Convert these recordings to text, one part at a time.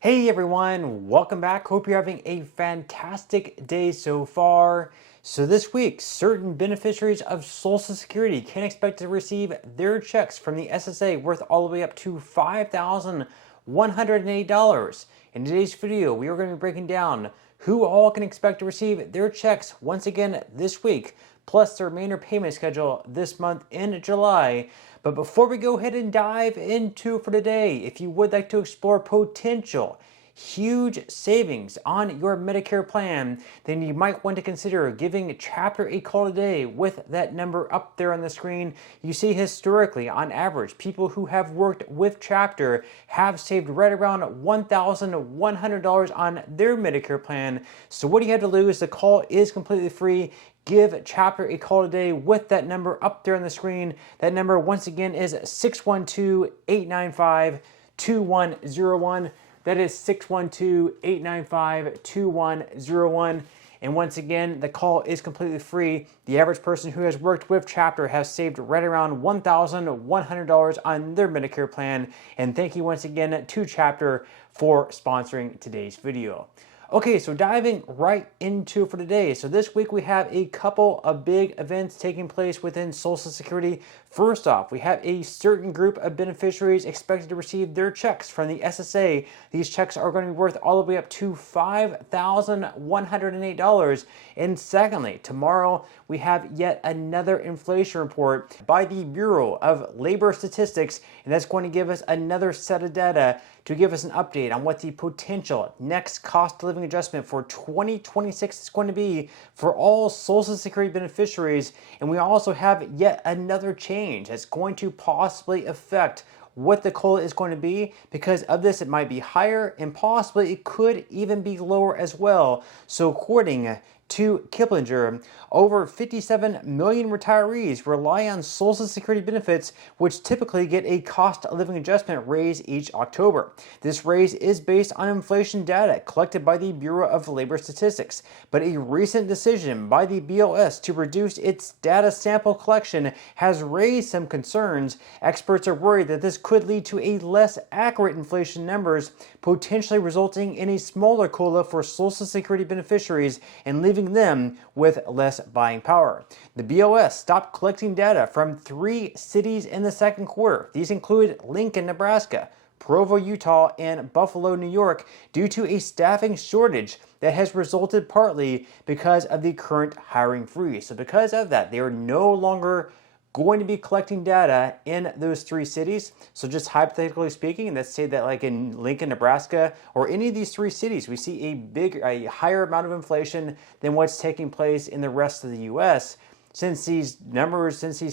Hey everyone, welcome back. Hope you're having a fantastic day so far. So this week, certain beneficiaries of Social Security can expect to receive their checks from the SSA worth all the way up to $5,108. In today's video, we are going to be breaking down who all can expect to receive their checks once again this week, plus the remainder payment schedule this month in July. But before we go ahead and dive into for today, if you would like to explore potential huge savings on your Medicare plan, then you might want to consider giving Chapter a call today with that number up there on the screen. You see, historically, on average, people who have worked with Chapter have saved right around $1,100 on their Medicare plan. So what do you have to lose? The call is completely free. Give Chapter a call today with that number up there on the screen. That number, once again, is 612-895-2101. That is 612-895-2101. And once again, the call is completely free. The average person who has worked with Chapter has saved right around $1,100 on their Medicare plan. And thank you once again to Chapter for sponsoring today's video. Okay, so diving right into for today. So this week we have a couple of big events taking place within Social Security. First off, we have a certain group of beneficiaries expected to receive their checks from the SSA. These checks are going to be worth all the way up to $5,108. And secondly, tomorrow we have yet another inflation report by the Bureau of Labor Statistics, and that's going to give us another set of data to give us an update on what the potential next cost of living adjustment for 2026 is going to be for all Social Security beneficiaries. And we also have yet another change that's going to possibly affect what the COLA is going to be. Because of this, it might be higher, and possibly it could even be lower as well. So according to Kiplinger, over 57 million retirees rely on Social Security benefits, which typically get a cost of living adjustment raise each October. This raise is based on inflation data collected by the Bureau of Labor Statistics, but a recent decision by the BLS to reduce its data sample collection has raised some concerns. Experts are worried that this could lead to a less accurate inflation numbers, potentially resulting in a smaller COLA for Social Security beneficiaries and leaving them with less buying power. The BLS stopped collecting data from 3 cities in the second quarter. These include Lincoln, Nebraska, Provo, Utah, and Buffalo, New York, due to a staffing shortage that has resulted partly because of the current hiring freeze. So because of that, they are no longer going to be collecting data in those 3 cities. So just hypothetically speaking, let's say that like in Lincoln, Nebraska, or any of these 3 cities, we see a higher amount of inflation than what's taking place in the rest of the U.S. Since these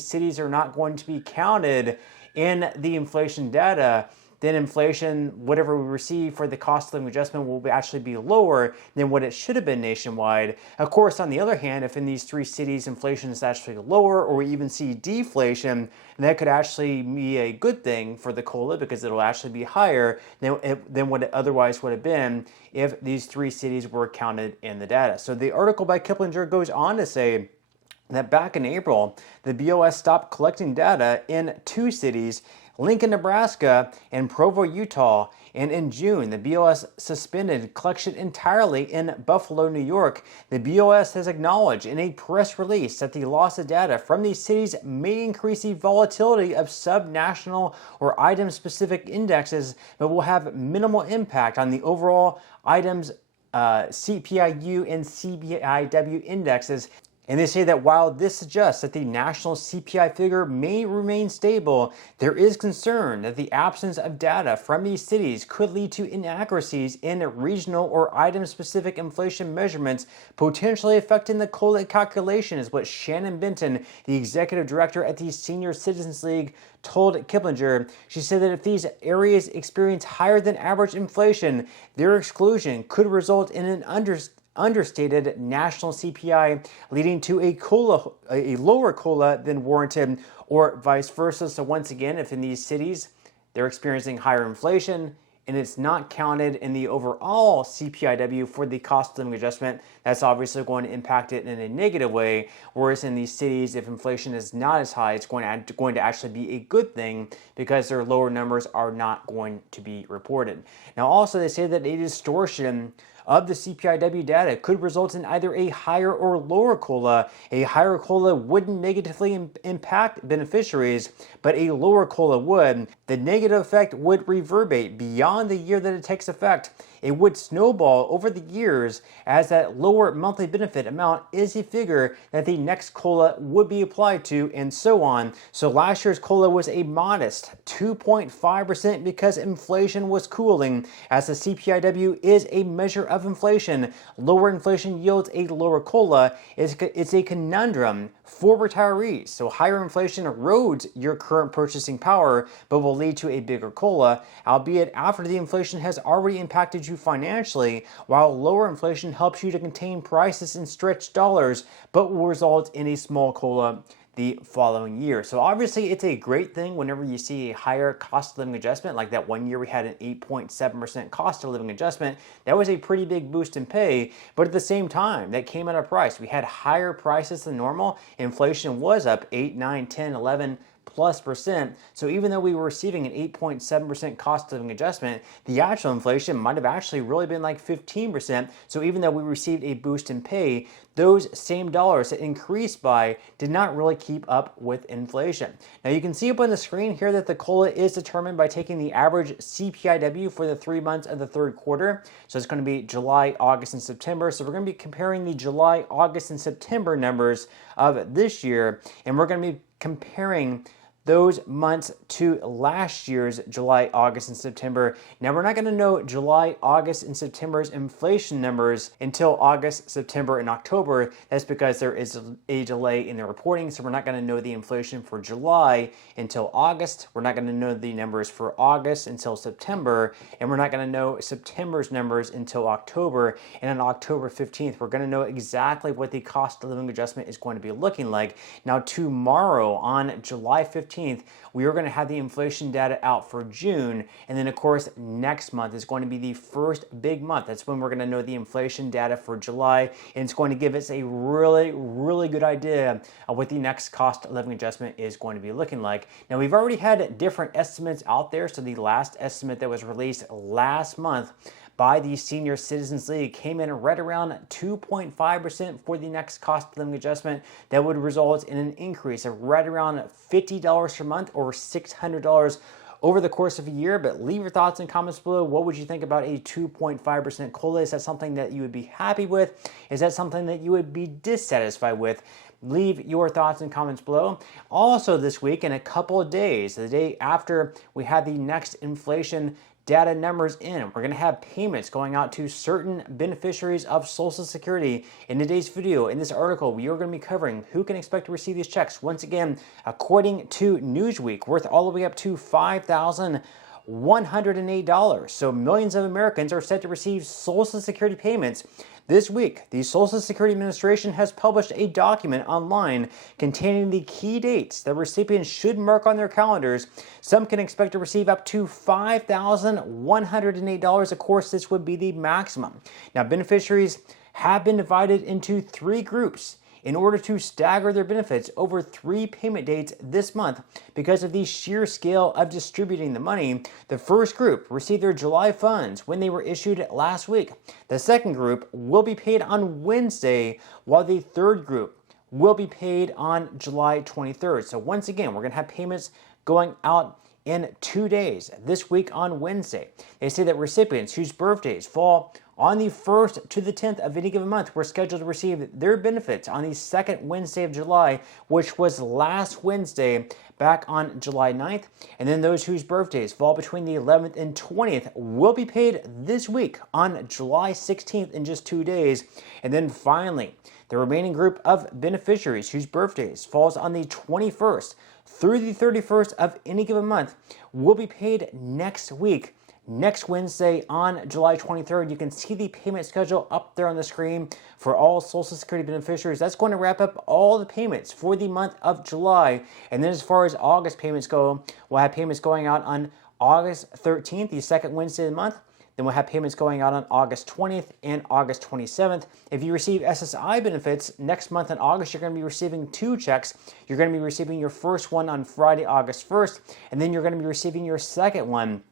cities are not going to be counted in the inflation data, then inflation, whatever we receive for the cost of living adjustment, will actually be lower than what it should have been nationwide. Of course, on the other hand, if in these 3 cities inflation is actually lower, or we even see deflation, that could actually be a good thing for the COLA, because it'll actually be higher than what it otherwise would have been if these 3 cities were counted in the data. So the article by Kiplinger goes on to say that back in April, the BLS stopped collecting data in 2 cities, Lincoln, Nebraska, and Provo, Utah. And in June, the BLS suspended collection entirely in Buffalo, New York. The BLS has acknowledged in a press release that the loss of data from these cities may increase the volatility of subnational or item-specific indexes, but will have minimal impact on the overall items CPIU and CPIW indexes. And they say that while this suggests that the national CPI figure may remain stable, there is concern that the absence of data from these cities could lead to inaccuracies in regional or item-specific inflation measurements, potentially affecting the COLA calculation, is what Shannon Benton, the executive director at the Senior Citizens League, told Kiplinger. She said that if these areas experience higher than average inflation, their exclusion could result in an understated national CPI, leading to a lower COLA than warranted, or vice versa. So once again, if in these cities they're experiencing higher inflation and it's not counted in the overall CPIW for the cost of living adjustment, that's obviously going to impact it in a negative way. Whereas in these cities, if inflation is not as high, it's going to actually be a good thing because their lower numbers are not going to be reported. Now, also, they say that a distortion of the CPIW data could result in either a higher or lower COLA. A higher COLA wouldn't negatively impact beneficiaries, but a lower COLA would. The negative effect would reverberate beyond the year that it takes effect. It would snowball over the years, as that lower monthly benefit amount is a figure that the next COLA would be applied to, and so on. So last year's COLA was a modest 2.5% because inflation was cooling. As the CPIW is a measure of inflation, lower inflation yields a lower COLA. It's a conundrum for retirees. So higher inflation erodes your current purchasing power, but will lead to a bigger COLA, albeit after the inflation has already impacted you financially, while lower inflation helps you to contain prices and stretch dollars, but will result in a small COLA the following year. So obviously it's a great thing whenever you see a higher cost of living adjustment. Like that one year we had an 8.7% cost of living adjustment. That was a pretty big boost in pay, but at the same time that came at a price. We had higher prices than normal. Inflation was up 8, 9, 10, 11 plus percent. So even though we were receiving an 8.7% cost of living adjustment, the actual inflation might have actually really been like 15%. So even though we received a boost in pay, those same dollars that increased by did not really keep up with inflation. Now you can see up on the screen here that the COLA is determined by taking the average CPIW for the 3 months of the third quarter. So it's going to be July, August, and September. So we're going to be comparing the July, August, and September numbers of this year, and we're going to be comparing those months to last year's July, August, and September. Now, we're not going to know July, August, and September's inflation numbers until August, September, and October. That's because there is a delay in the reporting, so we're not going to know the inflation for July until August. We're not going to know the numbers for August until September, and we're not going to know September's numbers until October. And on October 15th, we're going to know exactly what the cost of living adjustment is going to be looking like. Now, tomorrow on July 15th, we are going to have the inflation data out for June, and then of course next month is going to be the first big month. That's when we're going to know the inflation data for July, and it's going to give us a really good idea of what the next cost of living adjustment is going to be looking like. Now, we've already had different estimates out there. So the last estimate that was released last month by the Senior Citizens League came in right around 2.5% for the next cost of living adjustment. That would result in an increase of right around $50 per month or $600 over the course of a year. But leave your thoughts and comments below. What would you think about a 2.5% COLA? Is that something that you would be happy with? Is that something that you would be dissatisfied with? Leave your thoughts and comments below. Also this week, in a couple of days, the day after we had the next inflation data numbers in, we're going to have payments going out to certain beneficiaries of Social Security. In today's video, in this article, we are going to be covering who can expect to receive these checks. Once again, according to Newsweek, worth all the way up to $5,108. So millions of Americans are set to receive Social Security payments this week. The Social Security Administration has published a document online containing the key dates that recipients should mark on their calendars. Some can expect to receive up to $5,108. Of course, this would be the maximum. Now, beneficiaries have been divided into 3 groups in order to stagger their benefits over 3 payment dates this month because of the sheer scale of distributing the money. The first group received their July funds when they were issued last week. The second group will be paid on Wednesday, while the third group will be paid on July 23rd. So once again, we're going to have payments going out in 2 days, this week on Wednesday. They say that recipients whose birthdays fall on the 1st to the 10th of any given month were scheduled to receive their benefits on the second Wednesday of July, which was last Wednesday, back on July 9th. And then those whose birthdays fall between the 11th and 20th will be paid this week on July 16th in just 2 days. And then finally, the remaining group of beneficiaries whose birthdays falls on the 21st through the 31st of any given month will be paid next week, next Wednesday on July 23rd. You can see the payment schedule up there on the screen for all Social Security beneficiaries. That's going to wrap up all the payments for the month of July. And then as far as August payments go, we'll have payments going out on August 13th, the second Wednesday of the month. Then we'll have payments going out on August 20th and August 27th. If you receive SSI benefits next month in August, you're going to be receiving 2 checks. You're going to be receiving your first one on Friday, August 1st, and then you're going to be receiving your second one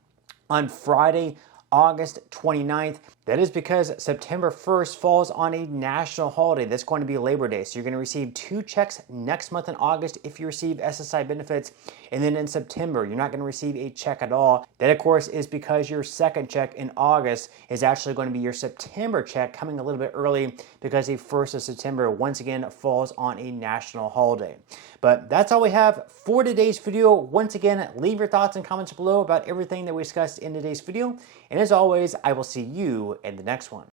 on Friday, August 29th. That is because September 1st falls on a national holiday. That's going to be Labor Day. So you're going to receive 2 checks next month in August if you receive SSI benefits. And then in September, you're not going to receive a check at all. That, of course, is because your second check in August is actually going to be your September check, coming a little bit early because the 1st of September, once again, falls on a national holiday. But that's all we have for today's video. Once again, leave your thoughts and comments below about everything that we discussed in today's video. And as always, I will see you in the next one.